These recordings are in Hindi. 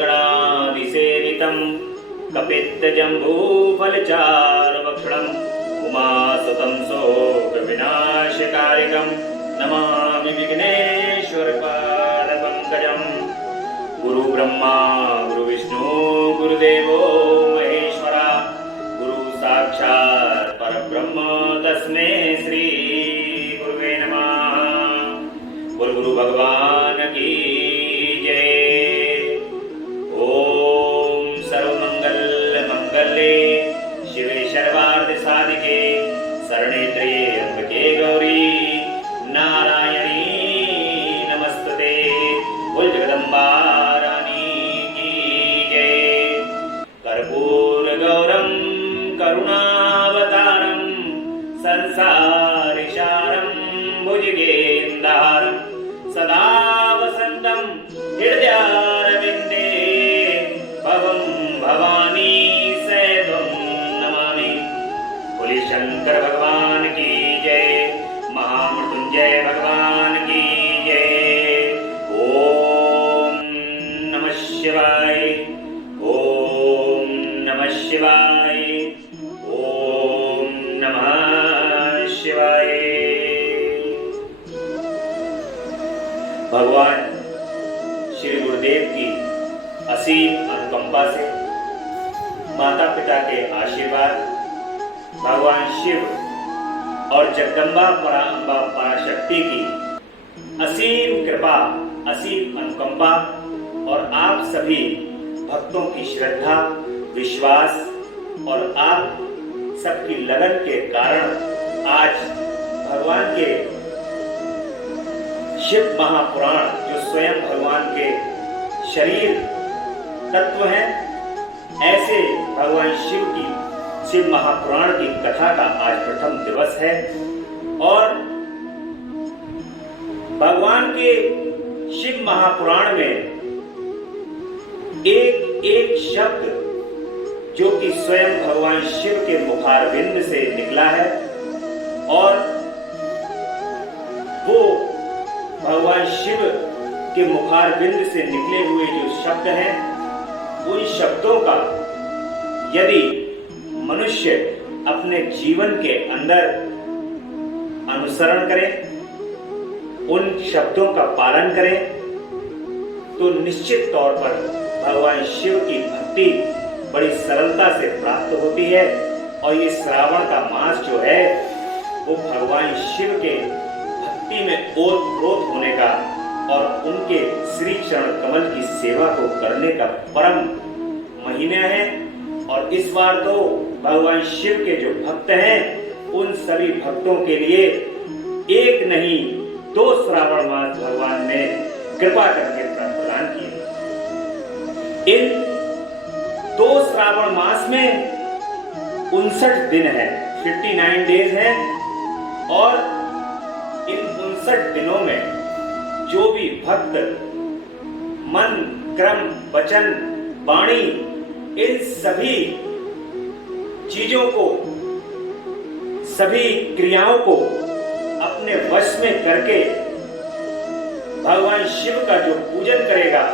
गणाधिसेवितं कपित्तजम्बूफलचारुभक्षणम् उमासुतं शोकविनाशकारिकं नमामि विघ्नेश्वरपादपङ्कजम्। गुरुब्रह्मा गुरुविष्णु गुरुदेवो महेश्वरा, गुरु साक्षात् परब्रह्म तस्मै श्री गुरुवे नमः। बोल गुरु भगवान की जय। ओम सर्वमंगल मंगले शिवे सर्वार्थ साधिके शरणे त्र्यंबके गौरी नारायणी नमस्तुते। बोल जगदम्बा रानी की जय। कर्पूर गौरम करुणावतारम संसारिसारम भुजगेन्द्रहारम सदा वसंतम हृदयारविंदे भवं भवानी सैदं नमामि। बोले शंकर भगवान की जय, महामृत्युंजय भगवान की जय। ओम नमः शिवाय, ओम नमः शिवाय, ओम नमः शिवाय। भगवान श्री गुरुदेव की असीम अनुकंपा से, माता पिता के आशीर्वाद, भगवान शिव और जगदम्बा पराअंबा पराशक्ति की असीम कृपा, असीम अनुकंपा और आप सभी भक्तों की श्रद्धा, विश्वास और आप सबकी लगन के कारण आज भगवान के शिव महापुराण, जो स्वयं भगवान के शरीर तत्व हैं, ऐसे भगवान शिव की शिव महापुराण की कथा का आज प्रथम दिवस है। और भगवान के शिव महापुराण में एक एक शब्द जो कि स्वयं भगवान शिव के मुखारविंद से निकला है, और वो भगवान शिव के मुखारविंद से निकले हुए जो शब्द हैं, उन शब्दों का यदि मनुष्य अपने जीवन के अंदर अनुसरण करे, उन शब्दों का पालन करे, तो निश्चित तौर पर भगवान शिव की भक्ति बड़ी सरलता से प्राप्त होती है। और ये श्रावण का मास जो है, वो भगवान शिव के भक्ति में ओतप्रोत होने का और उनके श्री चरण कमल की सेवा को करने का परम महीना है। और इस बार तो भगवान शिव के जो भक्त हैं, उन सभी भक्तों के लिए एक नहीं 2 श्रावण मास भगवान ने कृपा करके प्रदान किए। इन 2 श्रावण मास में 59 दिन है, 59 डेज है। और इन 59 दिनों में जो भी भक्त मन, क्रम, वचन, वाणी, इन सभी चीजों को, सभी क्रियाओं को अपने वश में करके भगवान शिव का जो पूजन करेगा,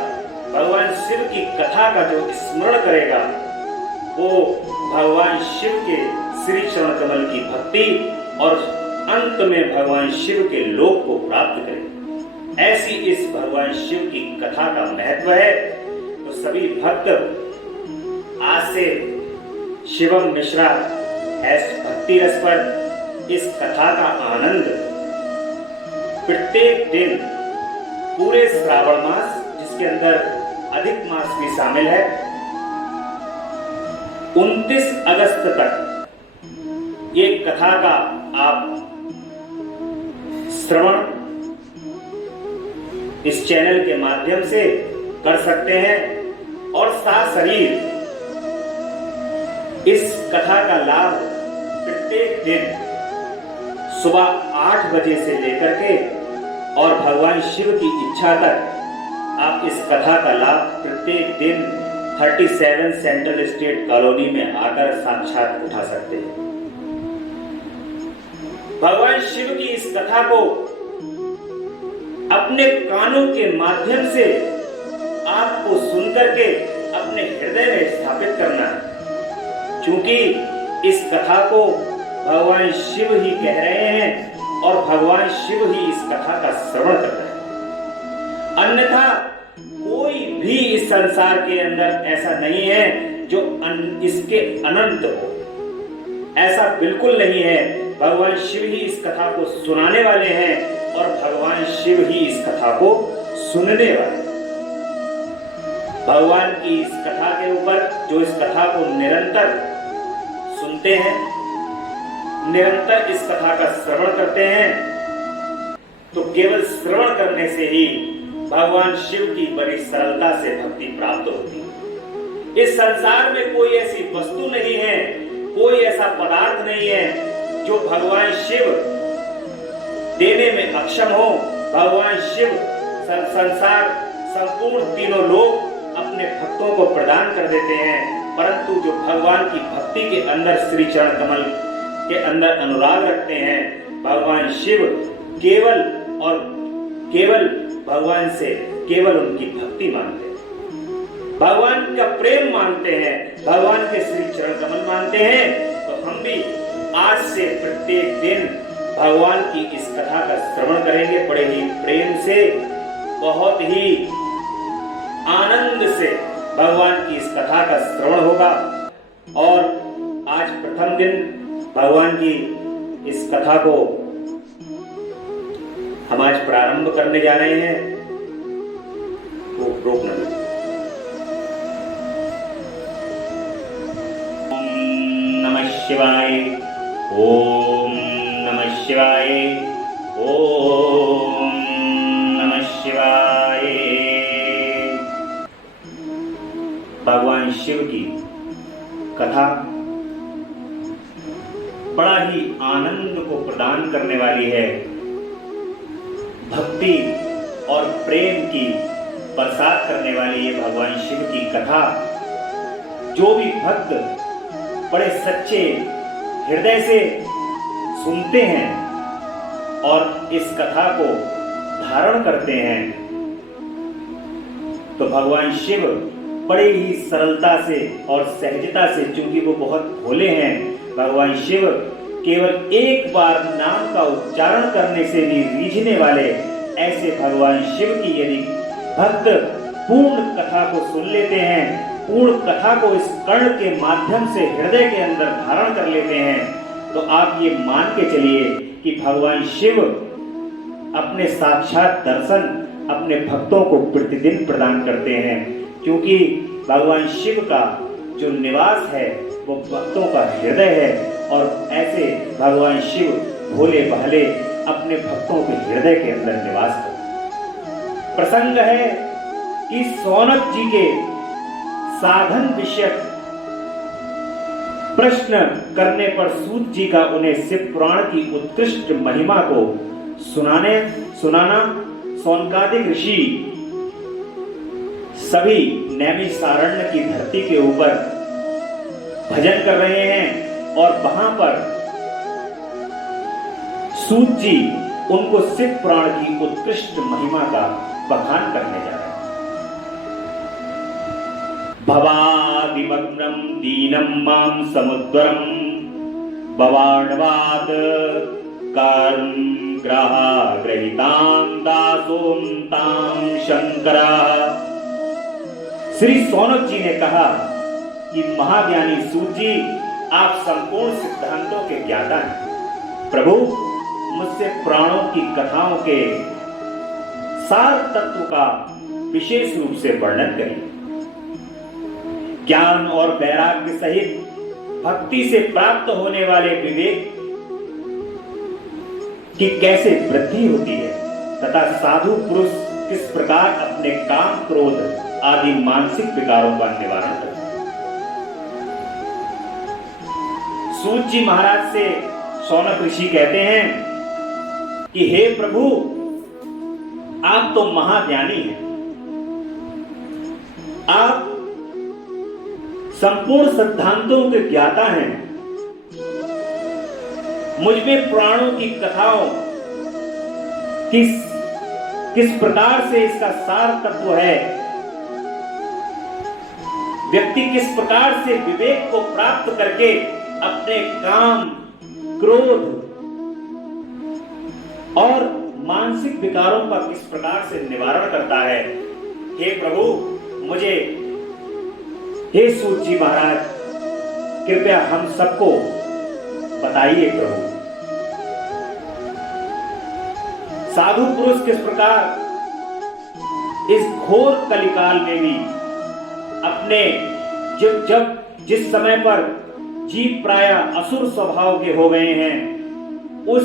भगवान शिव की कथा का जो स्मरण करेगा, वो भगवान शिव के श्री चरण कमल की भक्ति और अंत में भगवान शिव के लोक को प्राप्त करेगा। ऐसी इस भगवान शिव की कथा का महत्व है। तो सभी भक्त आज से शिवम मिश्रा एस भक्ति रस पर इस कथा का आनंद प्रत्येक दिन पूरे श्रावण मास, जिसके अंदर अधिक मास भी शामिल है, 29 अगस्त तक ये कथा का आप श्रवण इस चैनल के माध्यम से कर सकते हैं। और सशरीर इस कथा का लाभ प्रत्येक दिन सुबह 8 बजे से लेकर के और भगवान शिव की इच्छा तक आप इस कथा का लाभ प्रत्येक दिन 37 सेंट्रल स्टेट कॉलोनी में आकर साक्षात उठा सकते हैं। भगवान शिव की इस कथा को अपने कानों के माध्यम से आपको सुनकर करके अपने हृदय में स्थापित करना है, क्योंकि इस कथा को भगवान शिव ही कह रहे हैं और भगवान शिव ही इस कथा का श्रवण कर रहे हैं। अन्यथा कोई भी इस संसार के अंदर ऐसा नहीं है जो इसके अनंत हो, ऐसा बिल्कुल नहीं है। भगवान शिव ही इस कथा को सुनाने वाले हैं और भगवान शिव ही इस कथा को सुनने वाले हैं। भगवान की इस कथा के ऊपर जो इस कथा को निरंतर सुनते हैं, निरंतर इस कथा का श्रवण करते हैं, तो केवल श्रवण करने से ही भगवान शिव की बड़ी सरलता से भक्ति प्राप्त होती है। इस संसार में कोई ऐसी वस्तु नहीं है, कोई ऐसा पदार्थ नहीं है जो भगवान शिव देने में अक्षम हो। भगवान शिव संसार संपूर्ण तीनों लोग अपने भक्तों को प्रदान कर देते हैं, परंतु जो भगवान की भक्ति के अंदर श्री चरण कमल के अंदर अनुराग रखते हैं, भगवान शिव केवल और केवल भगवान से केवल उनकी भक्ति मांगते हैं, भगवान का प्रेम मांगते हैं, भगवान के श्री चरण कमल मांगते हैं। तो हम भी आज से प्रत्येक दिन भगवान की इस कथा का श्रवण करेंगे, बड़े ही प्रेम से, बहुत ही आनंद से भगवान की इस कथा का श्रवण होगा। और आज प्रथम दिन भगवान की इस कथा को हम आज प्रारंभ करने जा रहे हैं। रोकना ओम नमः शिवाय, ओम नमः शिवाय, ओम नमः शिवाय। भगवान शिव की कथा बड़ा ही आनंद को प्रदान करने वाली है। भक्ति और प्रेम की बरसात करने वाली है भगवान शिव की कथा। जो भी भक्त बड़े सच्चे हृदय से सुनते हैं और इस कथा को धारण करते हैं, तो भगवान शिव बड़े ही सरलता से और सहजता से, चूंकि वो बहुत भोले हैं, भगवान शिव केवल एक बार नाम का उच्चारण करने से भी रीझने वाले ऐसे भगवान शिव की यदि भक्त पूर्ण कथा को सुन लेते हैं, पूर्ण कथा को इस कर्ण के माध्यम से हृदय के अंदर धारण कर लेते हैं, तो आप ये मान के चलिए कि भगवान शिव अपने साक्षात दर्शन अपने भक्तों को प्रतिदिन प्रदान करते हैं। क्योंकि भगवान शिव का जो निवास है वो भक्तों का हृदय है, और ऐसे भगवान शिव भोले भाले अपने भक्तों के हृदय के अंदर निवास करते। प्रसंग है कि सौनक जी के साधन विषयक प्रश्न करने पर सूत जी का उन्हें शिव पुराण की उत्कृष्ट महिमा को सुनाना सौनकादिक ऋषि सभी नैमिषारण्य की धरती के ऊपर भजन कर रहे हैं, और वहां पर सूत जी उनको शिव पुराण की उत्कृष्ट महिमा का बखान करने जा रहे हैं। भवादिमग्नं दीनं मां समुद्रं भवार्णवाद ग्रहितां दासों तां शंकरा। श्री सौनक जी ने कहा कि महाज्ञानी सूत जी, आप संपूर्ण सिद्धांतों के ज्ञाता हैं। प्रभु, मुझसे पुराणों की कथाओं के सार तत्व का विशेष रूप से वर्णन करिए। ज्ञान और वैराग्य सहित भक्ति से प्राप्त होने वाले विवेक की कैसे वृद्धि होती है, तथा साधु पुरुष किस प्रकार अपने काम क्रोध आदि मानसिक विकारों का निवारण करते हैं। सूत जी महाराज से सौनक ऋषि कहते हैं कि हे प्रभु, आप तो महाज्ञानी हैं, आप संपूर्ण सिद्धांतों के ज्ञाता हैं। मुझ में पुराणों की कथाओं किस प्रकार से इसका सार तत्व है, व्यक्ति किस प्रकार से विवेक को प्राप्त करके अपने काम, क्रोध और मानसिक विकारों का किस प्रकार से निवारण करता है। हे प्रभु, मुझे, हे सूत जी महाराज, कृपया हम सबको बताइए प्रभु। साधु पुरुष किस प्रकार इस घोर कलिकाल में भी अपने जिस समय पर जीव प्राय असुर स्वभाव के हो गए हैं, उस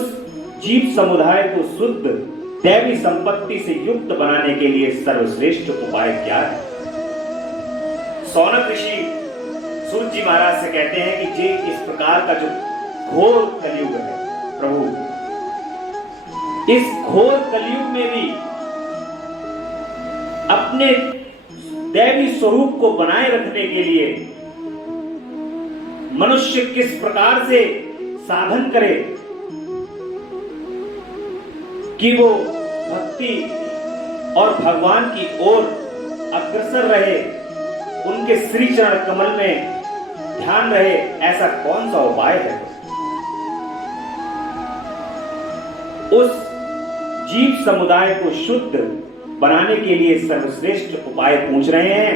जीव समुदाय को शुद्ध दैवी संपत्ति से युक्त बनाने के लिए सर्वश्रेष्ठ उपाय क्या है। सौनक ऋषि सूत जी महाराज से कहते हैं कि जे इस प्रकार का जो घोर कलयुग है प्रभु, इस घोर कलयुग में भी अपने दैवी स्वरूप को बनाए रखने के लिए मनुष्य किस प्रकार से साधन करे कि वो भक्ति और भगवान की ओर अग्रसर रहे, उनके श्री चरण कमल में ध्यान रहे, ऐसा कौन सा उपाय है। उस जीव समुदाय को शुद्ध बनाने के लिए सर्वश्रेष्ठ उपाय पूछ रहे हैं,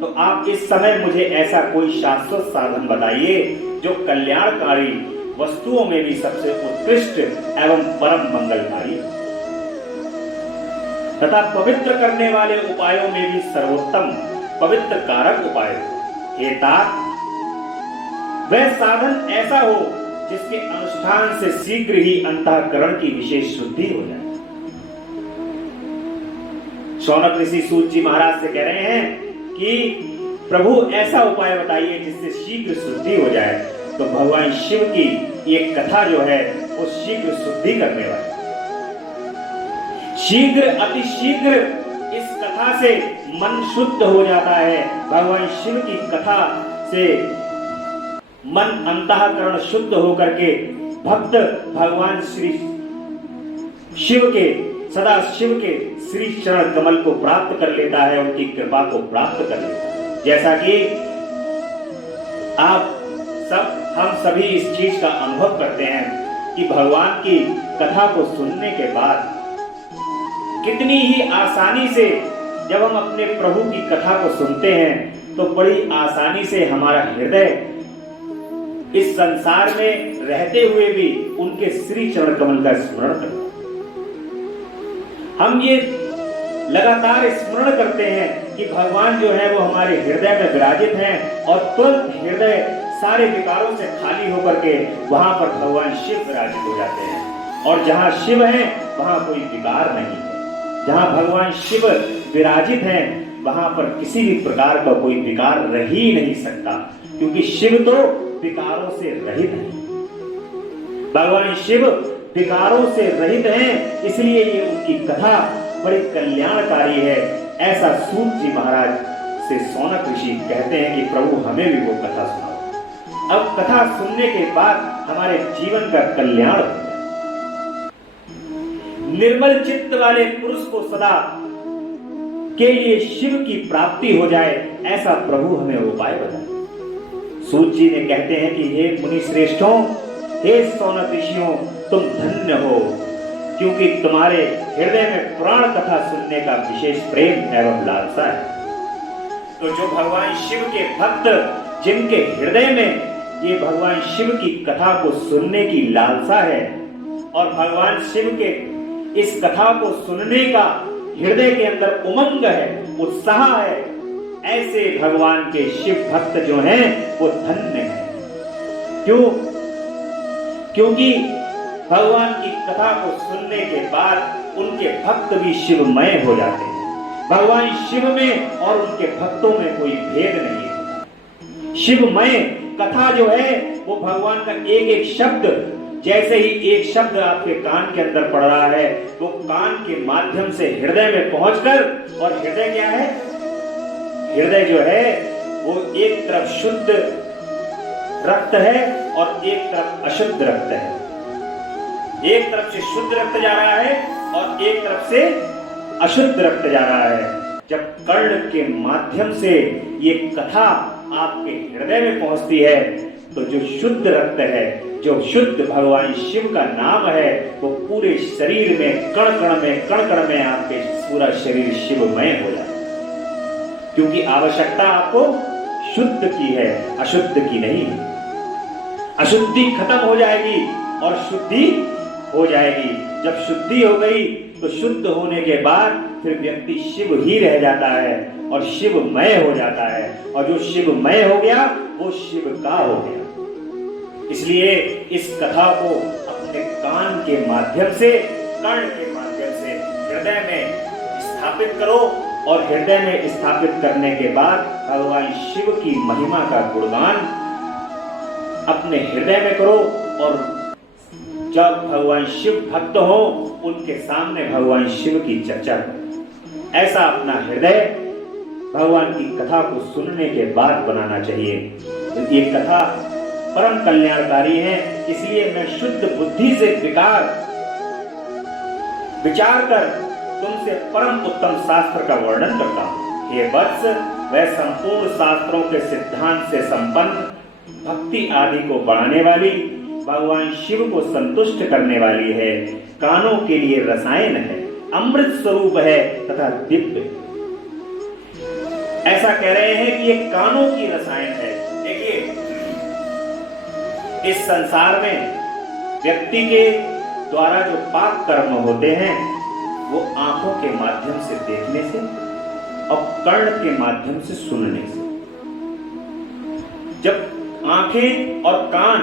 तो आप इस समय मुझे ऐसा कोई शाश्वत साधन बताइए जो कल्याणकारी वस्तुओं में भी सबसे उत्कृष्ट एवं परम मंगलकारी तथा पवित्र करने वाले उपायों में भी सर्वोत्तम पवित्र कारक उपाय। हे तात, वह साधन ऐसा हो जिसके अनुष्ठान से शीघ्र ही अंतःकरण की विशेष शुद्धि हो जाए। शौनक ऋषि सूत जी महाराज से कह रहे हैं कि प्रभु ऐसा उपाय बताइए जिससे शीघ्र शुद्धि हो जाए। तो भगवान शिव की एक कथा जो है वो शीघ्र शुद्धि करने वाली, शीघ्र अति शीघ्र इस कथा से मन शुद्ध हो जाता है। भगवान शिव की कथा से मन अंतःकरण शुद्ध होकर के भक्त भगवान श्री शिव के, सदा शिव के श्री चरण कमल को प्राप्त कर लेता है, उनकी कृपा को प्राप्त कर लेता है। जैसा कि हम सभी इस चीज का अनुभव करते हैं कि भगवान की कथा को सुनने के बाद कितनी ही आसानी से जब हम अपने प्रभु की कथा को सुनते हैं तो बड़ी आसानी से हमारा हृदय इस संसार में रहते हुए भी उनके श्री चरण कमल का स्मरण करता है। हम ये लगातार स्मरण करते हैं कि भगवान जो है वो हमारे हृदय में विराजित हैं और तुरंत हृदय सारे विकारों से खाली होकर के वहां पर भगवान शिव विराजित हो जाते हैं। और जहां शिव है वहां कोई विकार नहीं है। जहां भगवान शिव विराजित हैं वहां पर किसी भी प्रकार का कोई विकार रह ही नहीं सकता, क्योंकि शिव तो विकारों से रहित है। भगवान शिव विकारों से रहित हैं, इसलिए ये उनकी कथा बड़ी कल्याणकारी है। ऐसा सूत जी महाराज से सौनक ऋषि कहते हैं कि प्रभु हमें भी वो कथा सुनाओ। अब कथा सुनने के बाद हमारे जीवन का कल्याण हो। निर्मल चित्त वाले पुरुष को सदा के लिए शिव की प्राप्ति हो जाए, ऐसा प्रभु हमें उपाय बताए। सूत जी ने कहते हैं कि हे मुनि श्रेष्ठों, हे सौनक ऋषियों, तुम धन्य हो, क्योंकि तुम्हारे हृदय में पुराण कथा सुनने का विशेष प्रेम एवं लालसा है। तो जो भगवान शिव के भक्त जिनके हृदय में ये भगवान शिव की कथा को सुनने की लालसा है और भगवान शिव के इस कथा को सुनने का हृदय के अंदर उमंग है, उत्साह है, ऐसे भगवान के शिव भक्त जो हैं वो धन्य हैं। क्यों? क्योंकि भगवान की कथा को सुनने के बाद उनके भक्त भी शिवमय हो जाते हैं। भगवान शिव में और उनके भक्तों में कोई भेद नहीं है। शिवमय कथा जो है वो भगवान का एक एक शब्द, जैसे ही एक शब्द आपके कान के अंदर पड़ रहा है, वो कान के माध्यम से हृदय में पहुंचकर, और हृदय क्या है? हृदय जो है वो एक तरफ शुद्ध रक्त है और एक तरफ अशुद्ध रक्त है। एक तरफ से शुद्ध रक्त जा रहा है और एक तरफ से अशुद्ध रक्त जा रहा है। जब कर्ण के माध्यम से ये कथा आपके हृदय में पहुंचती है तो जो शुद्ध रक्त है, जो शुद्ध भगवान शिव का नाम है, वो पूरे शरीर में कण कण में आपके पूरा शरीर शिवमय हो जाए। क्योंकि आवश्यकता आपको शुद्ध की है, अशुद्ध की नहीं। अशुद्धि खत्म हो जाएगी और शुद्धि हो जाएगी। जब शुद्धि हो गई तो शुद्ध होने के बाद फिर व्यक्ति शिव ही रह जाता है और शिवमय हो जाता है, और जो शिवमय हो गया वो शिव का हो गया। इसलिए इस कथा को अपने कान के माध्यम से, कर्ण के माध्यम से हृदय में स्थापित करो, और हृदय में स्थापित करने के बाद भगवान शिव की महिमा का गुणगान अपने हृदय में करो। और जब भगवान शिव भक्त हो उनके सामने भगवान शिव की चर्चा करो। ऐसा अपना हृदय भगवान की कथा को सुनने के बाद बनाना चाहिए। ये कथा परम कल्याणकारी है, इसलिए मैं शुद्ध बुद्धि से विचार कर तुमसे परम उत्तम शास्त्र का वर्णन करता हूँ। हे वत्स, वह संपूर्ण शास्त्रों के सिद्धांत से संपन्न, भक्ति आदि को बढ़ाने वाली, भगवान शिव को संतुष्ट करने वाली है, कानों के लिए रसायन है, अमृत स्वरूप है तथा दिव्य। ऐसा कह रहे हैं कि ये कानों की रसायन है। देखिए, इस संसार में व्यक्ति के द्वारा जो पाप कर्म होते हैं वो आंखों के माध्यम से देखने से और कर्ण के माध्यम से सुनने से। जब आंखें और कान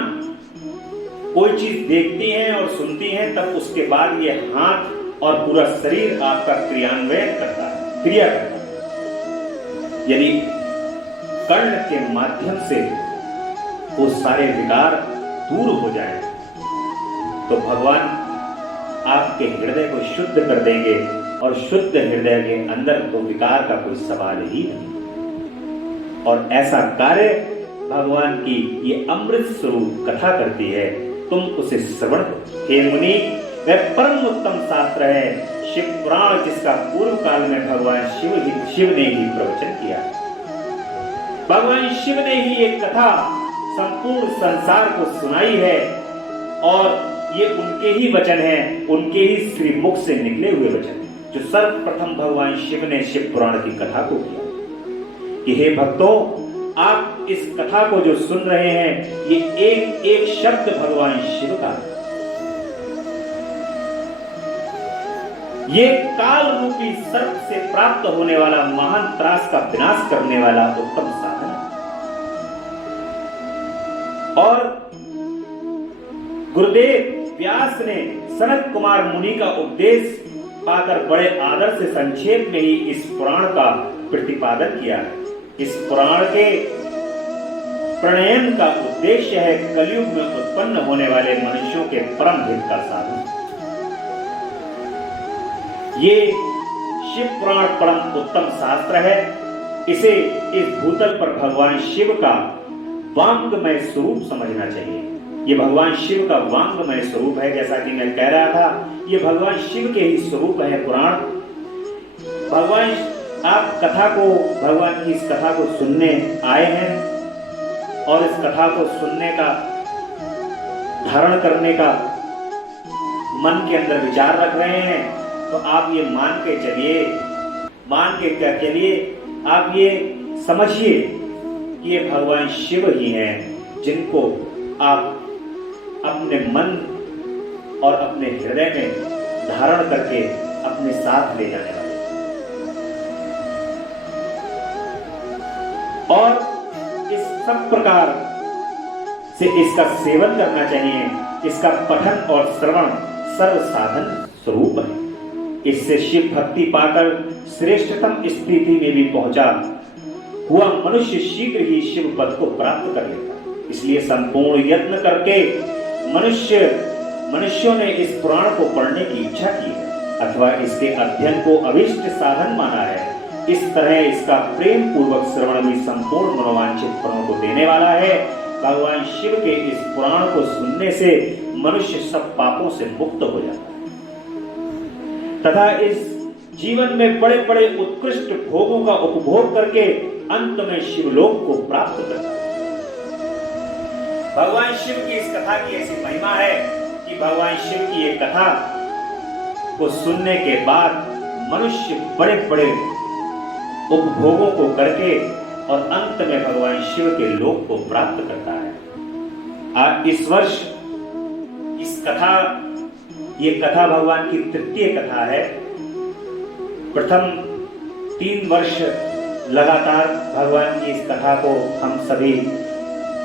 कोई चीज देखती हैं और सुनती हैं, तब उसके बाद ये हाथ और पूरा शरीर आपका क्रियान्वयन करता है, क्रिया करता है। यदि कर्ण के माध्यम से वो सारे विकार दूर हो जाए तो भगवान आपके हृदय को शुद्ध कर देंगे, और शुद्ध हृदय के अंदर तो विकार का कोई सवाल ही नहीं। और ऐसा कार्य भगवान की ये अमृत स्वरूप कथा करती है, तुम उसे श्रवण करो। हे मुनि, वह परम उत्तम शास्त्र है शिव पुराण, जिसका पूर्व काल में भगवान शिव ने ही प्रवचन किया। भगवान शिव ने ही एक कथा संपूर्ण संसार को सुनाई है, और ये उनके ही वचन हैं, उनके ही श्री मुख से निकले हुए वचन हैं, जो सर्वप्रथम भगवान शिव ने शिव पुराण की कथा को किया कि हे भक्तों, आप इस कथा को जो सुन रहे हैं, ये एक एक शब्द भगवान शिव का है। ये काल रूपी सर्प से प्राप्त होने वाला महान त्रास का विनाश करने वाला उत्तम साधन है। और गुरुदेव व्यास ने सनत कुमार मुनि का उपदेश पाकर बड़े आदर से संक्षेप में ही इस पुराण का प्रतिपादन किया है। इस पुराण के प्रणयन का उद्देश्य है कलयुग में उत्पन्न होने वाले मनुष्यों के परम हित का साधन। ये शिव पुराण परम उत्तम शास्त्र है। इसे इस भूतल पर भगवान शिव का वांगमय स्वरूप समझना चाहिए। ये भगवान शिव का वांगमय स्वरूप है। जैसा कि मैं कह रहा था, ये भगवान शिव के ही स्वरूप है पुराण। भगवान, आप कथा को, भगवान की इस कथा को सुनने आए हैं और इस कथा को सुनने का, धारण करने का मन के अंदर विचार रख रहे हैं, तो आप ये मान के चलिए, आप ये समझिए कि ये भगवान शिव ही हैं, जिनको आप अपने मन और अपने हृदय में धारण करके अपने साथ ले जाने वाले, और इस सब प्रकार से इसका सेवन करना चाहिए। इसका पठन और श्रवण सर्व साधन स्वरूप है। इससे शिव भक्ति पाकर श्रेष्ठतम स्थिति में भी पहुंचा हुआ मनुष्य शीघ्र ही शिव पद को प्राप्त कर लेता। इसलिए संपूर्ण यत्न करके मनुष्यों ने इस पुराण को पढ़ने की इच्छा की अथवा इसके अध्ययन को अभिष्ट साधन माना है। इस तरह इसका प्रेम पूर्वक श्रवण भी संपूर्ण मनोवांछित फलों को देने वाला है। भगवान शिव के इस पुराण को सुनने से मनुष्य सब पापों से मुक्त हो जाता है तथा इस जीवन में बड़े बड़े उत्कृष्ट भोगों का उपभोग करके अंत में शिवलोक को प्राप्त करता है। भगवान शिव की इस कथा की ऐसी महिमा है कि भगवान शिव की ये कथा को सुनने के बाद मनुष्य बड़े बड़े उपभोगों को करके और अंत में भगवान शिव के लोक को प्राप्त करता है। आज इस वर्ष ये कथा भगवान की तृतीय कथा है। प्रथम 3 वर्ष लगातार भगवान की इस कथा को हम सभी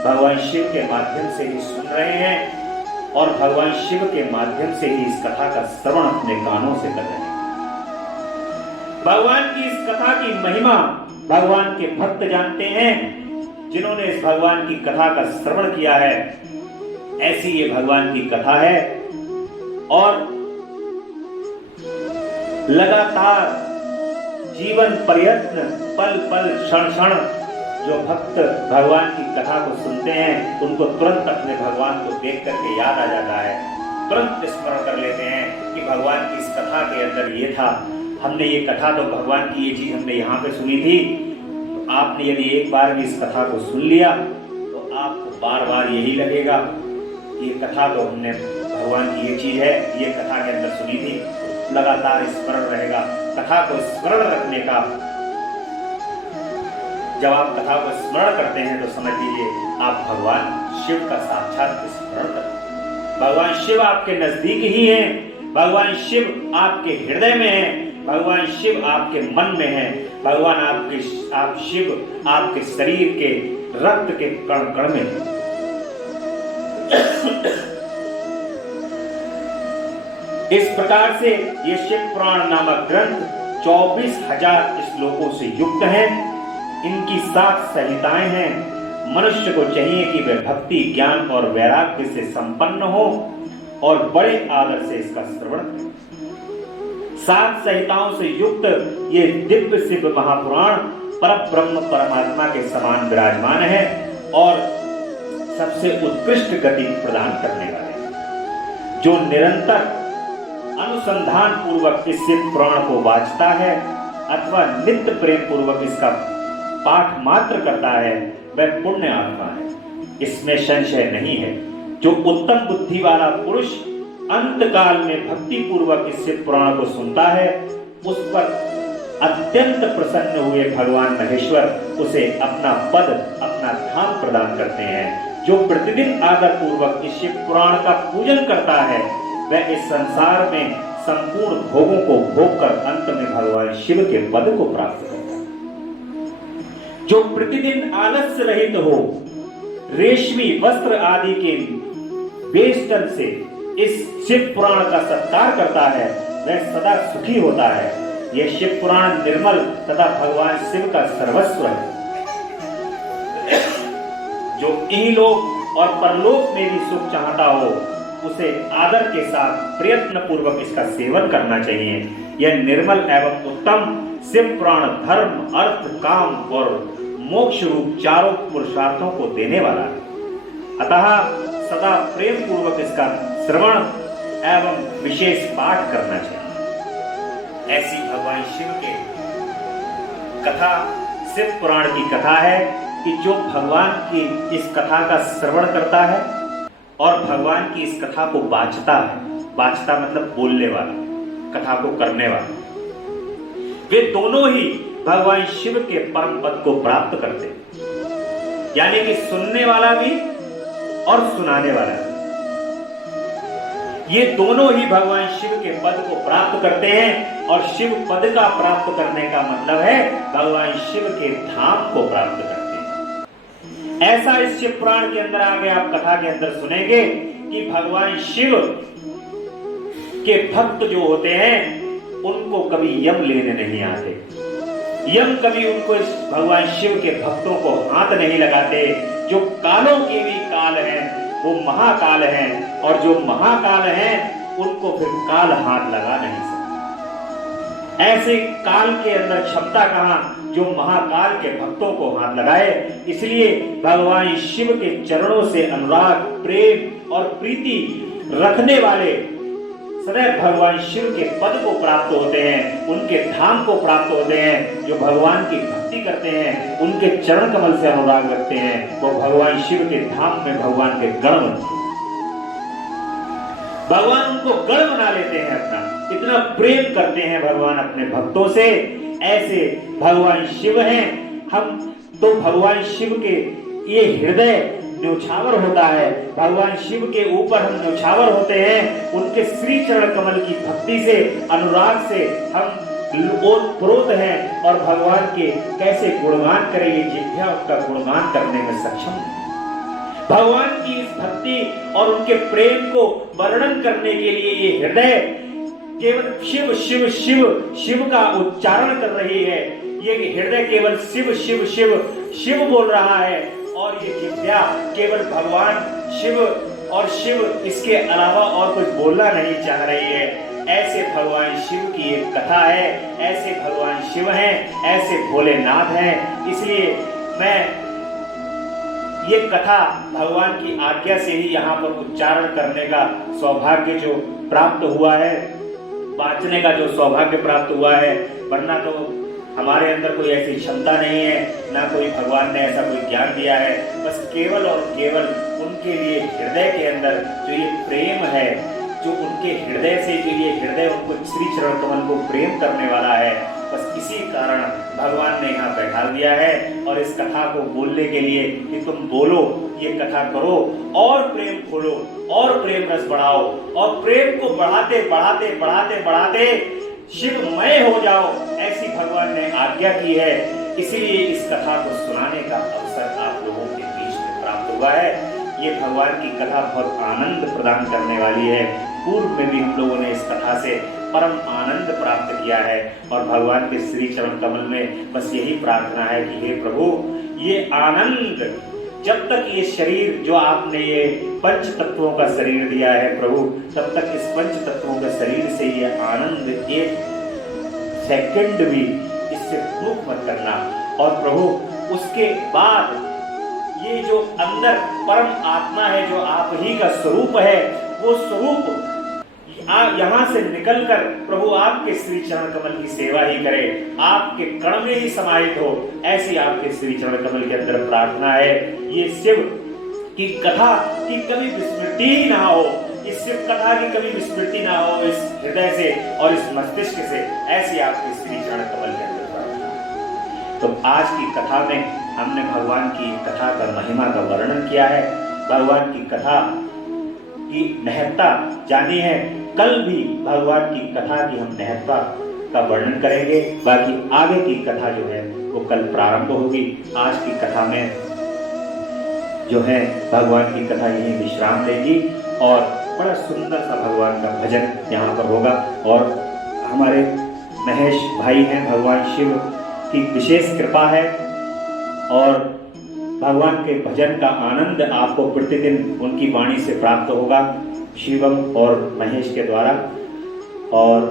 भगवान शिव के माध्यम से ही सुन रहे हैं और भगवान शिव के माध्यम से ही इस कथा का श्रवण अपने कानों से कर रहे हैं। भगवान की इस कथा की महिमा भगवान के भक्त जानते हैं। जिन्होंने इस भगवान की कथा का श्रवण किया है, ऐसी ये भगवान की कथा है। और लगातार जीवन पर्यंत पल पल क्षण क्षण जो भक्त भगवान की कथा को सुनते हैं, उनको तुरंत अपने भगवान को देख करके याद आ जाता है। तुरंत स्मरण कर लेते हैं कि भगवान की इस कथा के अंदर ये था, हमने ये कथा तो भगवान की ये चीज हमने यहाँ पे सुनी थी। आपने यदि एक बार भी इस कथा को सुन लिया तो आपको बार बार यही लगेगा कि ये कथा तो हमने भगवान की ये चीज है, ये कथा के अंदर सुनी थी। लगातार स्मरण रहेगा। कथा को स्मरण रखने का, जब आप कथा को स्मरण करते हैं तो समझ लीजिए आप भगवान शिव का साक्षात स्मरण करते हैं। भगवान शिव आपके नजदीक ही हैं। भगवान शिव आपके हृदय में है। भगवान शिव आपके मन में है। भगवान आप शिव आपके शरीर के रक्त के कण कण में है। इस प्रकार से ये शिव पुराण नामक ग्रंथ 24,000 श्लोकों से युक्त है। इनकी 7 संहिताएं हैं। मनुष्य को चाहिए कि वह भक्ति, ज्ञान और वैराग्य से संपन्न हो और बड़े आदर से इसका श्रवण करे। 7 संहिताओं से युक्त ये दिव्य शिव महापुराण परब्रह्म परमात्मा के समान विराजमान है और सबसे उत्कृष्ट गति प्रदान करने वाले हैं। जो निरंतर अनुसंधान पूर्वक इस शिव पुराण को वाचता है अथवा नित्य प्रेम पूर्वक इसका पाठ मात्र करता है, वह पुण्य आत्मा है, इसमें संशय नहीं है। जो उत्तम बुद्धि वाला पुरुष अंत काल में भक्ति पूर्वक इस शिव पुराण को सुनता है, उस पर अत्यंत प्रसन्न हुए भगवान महेश्वर उसे अपना पद, अपना धाम प्रदान करते हैं। जो प्रतिदिन आदर पूर्वक इस शिव पुराण का पूजन करता है, वह इस संसार में संपूर्ण भोगों को भोग कर अंत में भगवान शिव के पद को प्राप्त करता है। जो प्रतिदिन आलस्य रहित हो, रेशमी वस्त्र आदि के वेष्टन से इस शिव पुराण का सत्कार करता है, वह सदा सुखी होता है। यह शिव पुराण निर्मल तथा भगवान शिव का सर्वस्व है। जो इहलोक और परलोक में भी सुख चाहता हो, उसे आदर के साथ प्रयत्न पूर्वक इसका सेवन करना चाहिए। यह निर्मल एवं उत्तम शिव पुराण धर्म, अर्थ, काम और मोक्ष रूप चारों पुरुषार्थों को देने वाला है। अतः सदा प्रेम पूर्वक इसका श्रवण एवं विशेष पाठ करना चाहिए। ऐसी भगवान शिव के कथा शिव पुराण की कथा है कि जो भगवान की इस कथा का श्रवण करता है और भगवान की इस कथा को वाचता है, वाचता मतलब बोलने वाला, कथा को करने वाला, वे दोनों ही भगवान शिव के परम पद को प्राप्त करते हैं। यानी कि सुनने वाला भी और सुनाने वाला भी, ये दोनों ही भगवान शिव के पद को प्राप्त करते हैं। और शिव पद का प्राप्त करने का मतलब है भगवान शिव के धाम को प्राप्त करते हैं। ऐसा इस शिव पुराण के अंदर आगे आप कथा के अंदर सुनेंगे कि भगवान शिव के भक्त जो होते हैं, उनको कभी यम लेने नहीं आते। यम कभी उनको इस भगवान शिव के भक्तों को हाथ नहीं लगाते। जो कालों के भी काल हैं, वो महाकाल हैं, और जो महाकाल हैं, उनको फिर काल हाथ लगा नहीं सकता। ऐसे काल के अंदर क्षमता कहां जो महाकाल के भक्तों को हाथ लगाए। इसलिए भगवान शिव के चरणों से अनुराग, प्रेम और प्रीति रखने वाले सदैव भगवान शिव के पद को प्राप्त होते हैं, उनके धाम को प्राप्त होते हैं। जो भगवान की भक्ति करते हैं, उनके चरण कमल से अनुराग रखते हैं, वो भगवान शिव के धाम में भगवान के गण बनते हैं। भगवान उनको गण बना लेते हैं अपना, इतना प्रेम करते हैं भगवान अपने भक्तों से। ऐसे भगवान शिव हैं। हम तो भगवान शिव के ये हृदय न्योछावर होता है, भगवान शिव के ऊपर हम न्योछावर होते हैं। उनके श्री चरण कमल की भक्ति से, अनुराग से हम ओतप्रोत हैं और भगवान के कैसे गुणगान करें, ये जिह्वा उनका गुणगान करने में सक्षम है। भगवान की इस भक्ति और उनके प्रेम को वर्णन करने के लिए ये हृदय केवल शिव शिव शिव शिव का उच्चारण कर रही है। ये हृदय केवल शिव शिव शिव शिव बोल रहा है और ये जिह्वा केवल भगवान शिव और शिव, इसके अलावा और कुछ बोलना नहीं चाह रही है। ऐसे भगवान शिव की एक कथा है, ऐसे भगवान शिव हैं, ऐसे भोलेनाथ हैं। इसलिए मैं ये कथा भगवान की आज्ञा से ही यहाँ पर उच्चारण करने का सौभाग्य जो प्राप्त हुआ है, वाचने का जो सौभाग्य प्राप्त हुआ है, वरना तो हमारे अंदर कोई ऐसी क्षमता नहीं है, ना कोई भगवान ने ऐसा कोई ज्ञान दिया है। बस केवल और केवल उनके लिए हृदय के अंदर जो ये प्रेम है, जो उनके हृदय से जो ये हृदय उनको श्री चरण कमल को प्रेम करने वाला है, बस इसी कारण भगवान ने यहाँ बैठा दिया है। और इस कथा को बोलने के लिए कि तुम बोलो, ये कथा करो और प्रेम खोलो और प्रेम रस बढ़ाओ और प्रेम को बढ़ाते बढ़ाते बढ़ाते बढ़ाते शिवमय हो जाओ, ऐसी भगवान ने आज्ञा की है। इसीलिए इस कथा को सुनाने का अवसर आप लोगों के बीच में प्राप्त हुआ है। ये भगवान की कथा बहुत आनंद प्रदान करने वाली है। पूर्व में भी हम लोगों ने इस कथा से परम आनंद प्राप्त किया है और भगवान के श्री चरण कमल में बस यही प्रार्थना है कि हे प्रभु, ये आनंद जब तक ये शरीर जो आपने ये पंच तत्वों का शरीर दिया है प्रभु, तब तक इस पंच तत्वों के शरीर से ये आनंद एक सेकंड भी इससे चूक मत करना। और प्रभु उसके बाद ये जो अंदर परम आत्मा है, जो आप ही का स्वरूप है, वो स्वरूप यहाँ से निकलकर प्रभु आपके श्री चरण कमल की सेवा ही करे, आपके कण में ही समाहित हो, ऐसी आपके श्री चरण कमल के अंदर प्रार्थना है। ये शिव की कथा की कभी विस्मृति ही ना हो, इस शिव कथा की कभी विस्मृति ना हो इस हृदय से और इस मस्तिष्क से, ऐसी आपके श्री चरण कमल के अंदर प्रार्थना। तो आज की कथा में हमने भगवान की कथा का महिमा का वर्णन किया है, भगवान की कथा की महत्ता जानी है। कल भी भगवान की कथा की हम महत्ता का वर्णन करेंगे, बाकी आगे की कथा जो है वो कल प्रारंभ होगी। आज की कथा में जो है भगवान की कथा यही विश्राम लेगी और बड़ा सुंदर सा भगवान का भजन यहाँ पर होगा। और हमारे महेश भाई हैं, भगवान शिव की विशेष कृपा है और भगवान के भजन का आनंद आपको प्रतिदिन उनकी वाणी से प्राप्त होगा, शिवम और महेश के द्वारा। और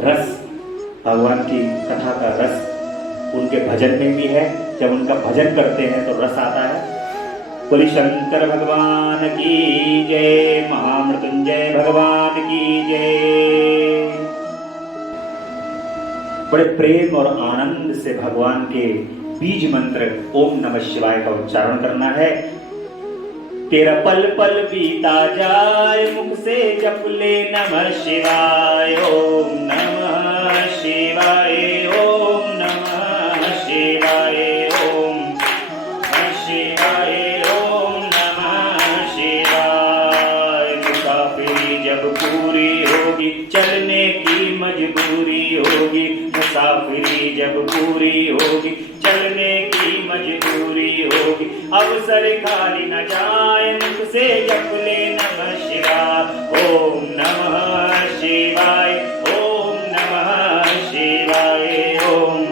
रस, भगवान की कथा का रस उनके भजन में भी है। जब उनका भजन करते हैं तो रस आता है। बोली शंकर भगवान की जय, महामृत्युंजय भगवान की जय। बड़े प्रेम और आनंद से भगवान के बीज मंत्र ओम नमः शिवाय का उच्चारण करना है। तेरा पल पल बीता जाए, मुख से जप ले नमः शिवाय, ओम नमः शिवाय, ओम नमः शिवाय, ओम नमः शिवाय, ओम नमः शिवाय। मुसाफिरी जब पूरी होगी, चलने की मजबूरी होगी, मुसाफिरी जब पूरी होगी, चलने की मजबूरी होगी। अवसर खाली न जाए, मुख से जप ले नमः शिवाय, ओम नमः शिवाय, ओम नमः शिवाय, ओम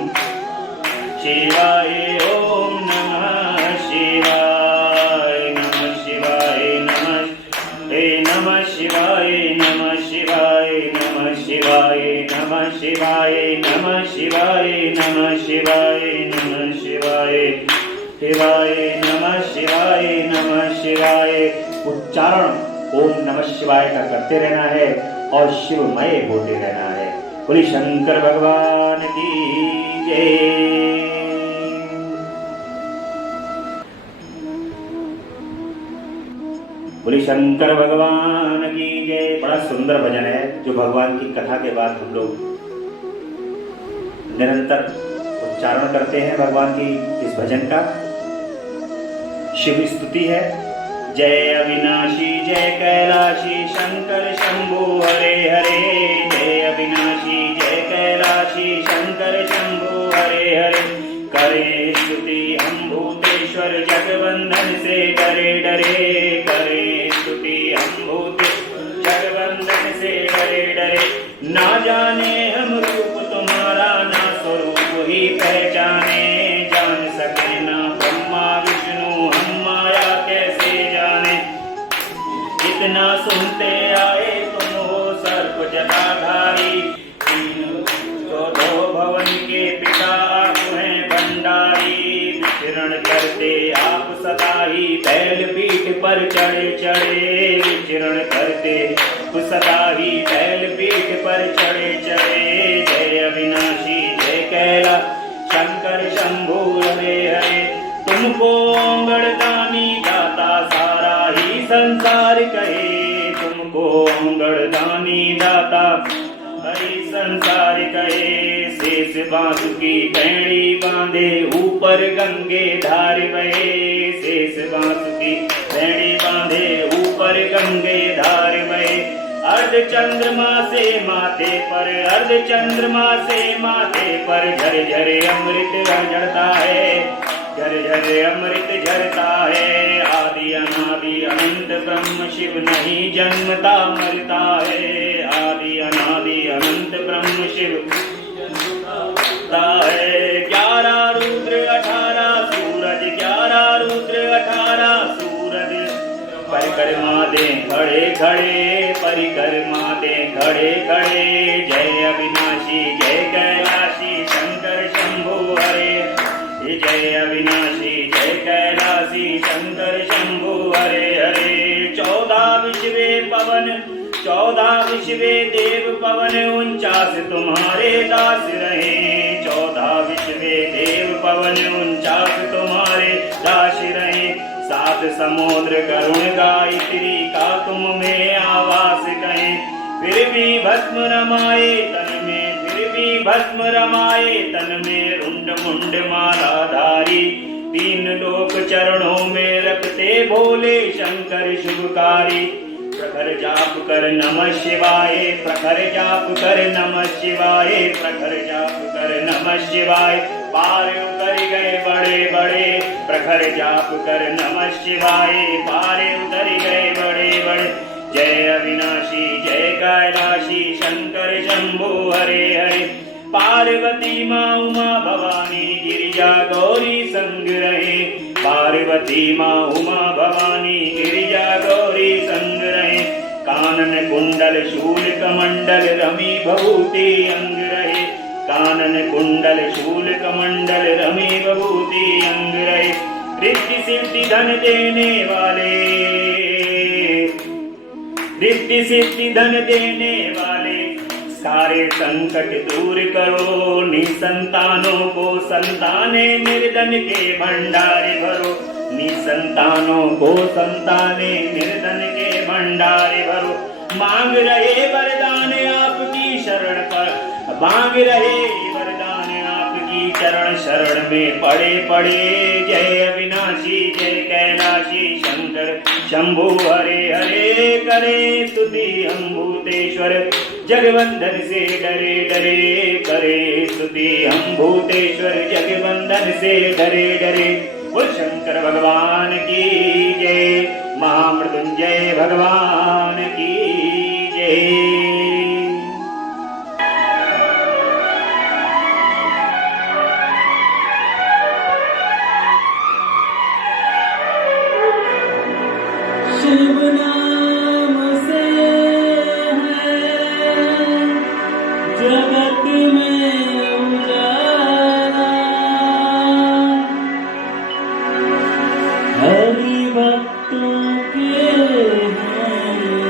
शिवाय, ओम नमः शिवाय, नमः शिवाय, नमः शिवाय, नमः शिवाय, नमः शिवाय, नमः शिवाय, नमः शिवाय, नमः शिवाय, नमः शिवाय, शिवाय, नमः शिवाय, नमः शिवाय। उच्चारण ओम नमः शिवाय का करते रहना है। और शिवमय होते रहना है। बोले शंकर भगवान की जय। बोले शंकर भगवान की जय। बड़ा सुंदर भजन है जो भगवान की कथा के बाद हम लोग निरंतर उच्चारण करते हैं भगवान की इस भजन का। शिव स्तुति है। जय अविनाशी जय कैलाशी शंकर शंभु हरे हरे। जय अविनाशी जय कैलाशी शंकर शंभु हरे हरे। करे स्तुति हम भूतेश्वर जगवंदन से डरे डरे। करे स्तुति हम भूतेश्वर जगवंदन से डरे डरे। ना जाने हम रूप तुम्हारा ना स्वरूप ही पहचाने। जान सके ना ब्रह्मा विष्णु हम माया कैसे जाने। इतना सुनते आए तुम हो सर्प जटाधारी। चौदह भवन के पिता आप हैं भंडारी। विचरण करते आप सदा ही बैल पीठ पर चढ़े चढ़े। विचरण करते सदा ही बैल पीठ पर चढ़े चढ़े। जय अविनाशी जय कैला शंकर शंभु हरे हरे। तुमको अंगड़दानी दाता सारा ही संसार कहे। तुमको अंगड़दानी दाता हरि संसार कहे। शेष बांसुरी पैड़ी बांधे ऊपर गंगे धार बहे। शेष बांसुरी पैड़ी बांधे ऊपर गंगे धार बहे। अर्ध चंद्रमा से माथे पर अर्ध चंद्रमा से माथे पर झर झर अमृत झरता है। झर झर अमृत झरता है। आदि अनादि अनंत ब्रह्म शिव नहीं जन्मता मरता है। आदि अनादि अनंत ब्रह्म शिव है। 11 रुद्र 18 सूरज 11 रुद्र 18 सूरज। परिक्रमा दे खड़े खड़े परिक्रमा दे खड़े खड़े। जय अविनाशी जय कैलाशी शंकर शंभु हरे। जय अविनाशी जय कैलाशी शंकर शंभु हरे हरे। 14 विश्वे पवन 14 विश्वे देव पवन 49 तुम्हारे दास रहे। 14 विश्वे देव पवन 49 तुम्हारे दास रहे। 7 समुद्र करुण गायत्री का तुम में आवास कहें। फिर भी भस्म रमाए तन में फिर भी भस्म रमाए तन में रुंड मुंड मालाधारी। 3 लोक चरणों में रखते भोले शंकर शुभकारी। प्रखर जाप कर नमः शिवाय प्रखर जाप कर नमः शिवाय प्रखर जाप कर नमः शिवाय। पार उतर गए बड़े बड़े प्रखर जाप कर नमः शिवाय। पार उतर गए बड़े बड़े। जय अविनाशी जय कैलाशी शंकर शंभु हरे हरे। पार्वती माँ उमा भवानी गिरिजा गौरी संग रहे। पार्वती माँ उमा भवानी गिरिजा गौरी संग रहे। कानन कुंडल शूल कमंडल रमी भभूति अंग रहे। कानन कुंडल शूल कमंडल रमी भभूति अंग रहे। रिद्धि सिद्धि धन देने वाले रिद्धि सिद्धि धन देने वाले। सारे संकट दूर करो निसंतानों को संताने निर्धन के भंडारे भरो। निसंतानों को संताने निर्धन के भंडारे भरो। मांग रहे वरदान आपकी शरण पर मांग रहे वरदान आपकी चरण शरण में पड़े पड़े। जय अविनाशी जय कैलाशी शंकर शंभु हरे हरे। करे स्तुति हम भूतेश्वर जगवंदन से डरे डरे। करे स्तुति हम भूतेश्वर जगवंदन से डरे डरे। बोल शंकर भगवान की जय। महामृत्युंजय भगवान की जय। शिव नाम से है जगत में उजाला। हरि भक्तों के हैं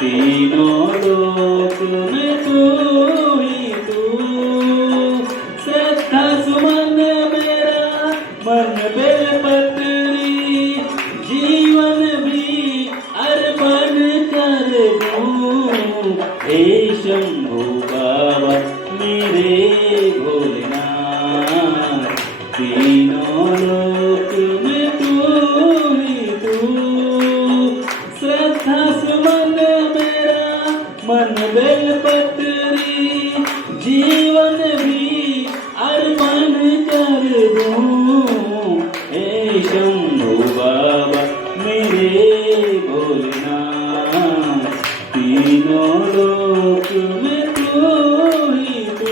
तीनों लोक में तू ही तू। श्रद्धा सुमन मेरा मन बेलपत्री, जीवन भी अर्पण कर दूं। हे शंभू बाबा मेरे भोलेनाथ, तीनों लोक में तू ही तू। श्रद्धा सुमन मेरा मन बेलपत्री, जीवन भी अर्पण कर दूं। हे शंभू बाबा मेरे भोलेनाथ, तीनों लोक में तू ही तू।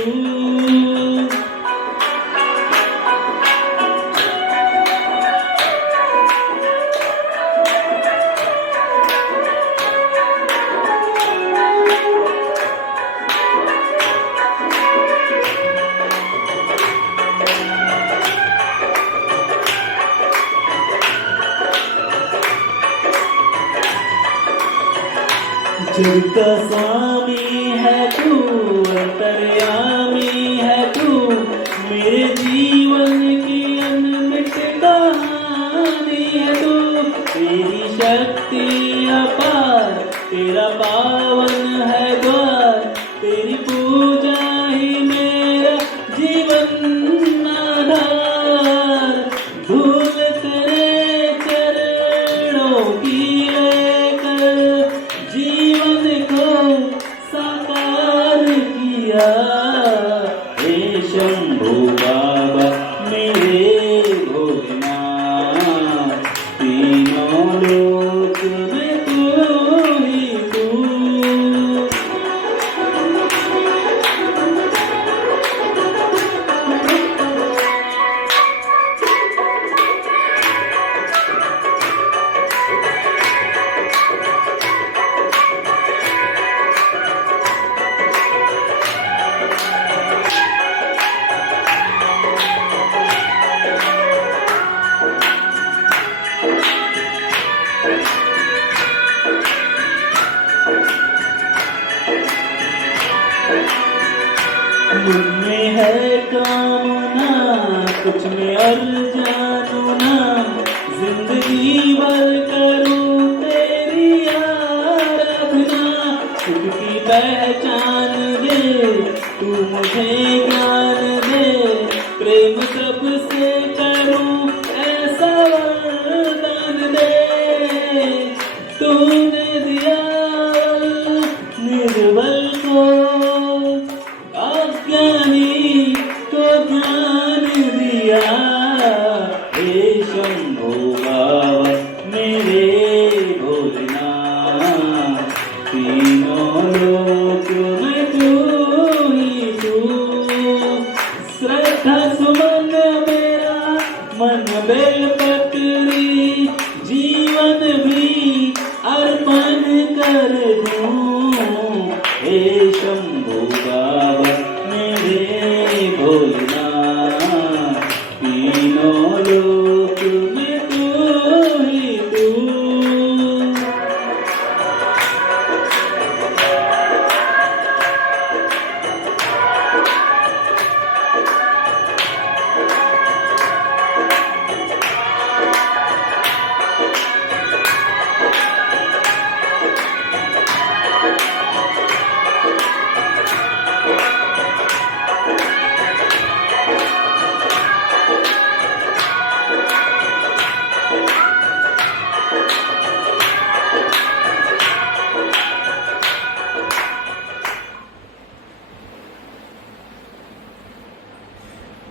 जग का स्वामी है तू, अंतर्यामी है तू, मेरे जीवन की अनमित कहानी है तू। तेरी शक्ति अपार, तेरा पावन है द्वार, तेरी पूजा ही मेरा जीवन आधार। धूल तेरे चरणों की लेकर जीवन को साकार किया। हे शंभू बाबा मेरे भोलेनाथ, तीनों लोक में तू ही तू। मुझ में है कामना, कुछ में और जानू ना, जिंदगी भर करूं तेरी आराधना। खुद की पहचान दे तू मुझे ज्ञान दे, प्रेम सबसे करूं ऐसा वरदान दे। तूने दिया निर्बल को, अज्ञानी को ज्ञान दिया। हे शंभू बाबा मेरे भोलेनाथ, तीनों लोक में तू ही तू। श्रद्धा सुमन मेरा मन बेलपत्री, जीवन भी अर्पण कर दूं। हे शंभू बाबा मेरे भोलेनाथ, तीनों लोक में तू ही तू।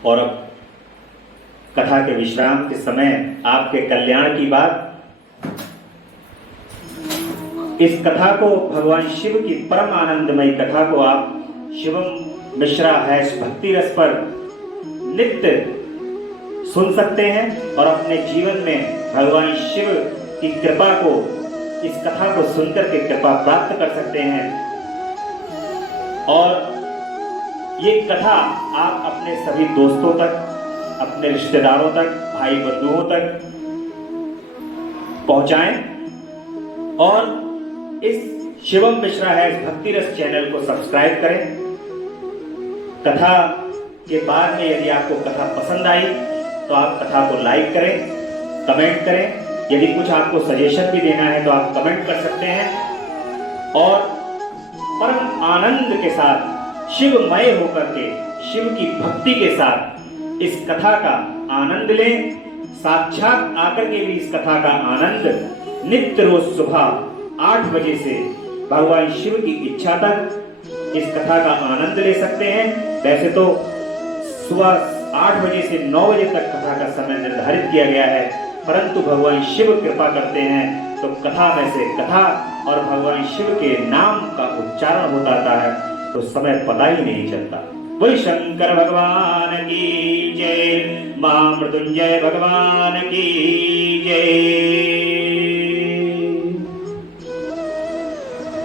और अब कथा के विश्राम के समय आपके कल्याण की बात। इस कथा को, भगवान शिव की परम आनंदमयी कथा को आप शिवम मिश्रा हैश भक्ति रस पर नित्य सुन सकते हैं और अपने जीवन में भगवान शिव की कृपा को, इस कथा को सुनकर के कृपा प्राप्त कर सकते हैं। और ये कथा आप अपने सभी दोस्तों तक, अपने रिश्तेदारों तक, भाई बंधुओं तक पहुंचाएं और इस शिवम मिश्रा है भक्ति रस चैनल को सब्सक्राइब करें। कथा के बाद में यदि आपको कथा पसंद आई तो आप कथा को लाइक करें, कमेंट करें। यदि कुछ आपको सजेशन भी देना है तो आप कमेंट कर सकते हैं। और परम आनंद के साथ शिवमय होकर के, शिव की भक्ति के साथ इस कथा का आनंद लें। साक्षात आकर के भी इस कथा का आनंद नित्य रोज सुबह 8 बजे से भगवान शिव की इच्छा तक इस कथा का आनंद ले सकते हैं। वैसे तो सुबह 8 बजे से 9 बजे तक कथा का समय निर्धारित किया गया है, परंतु भगवान शिव कृपा करते हैं तो कथा में से कथा और भगवान शिव के नाम का उच्चारण होता है तो समय पता ही नहीं चलता। वही शंकर भगवान की जय, मां मृत्युंजय भगवान की जय।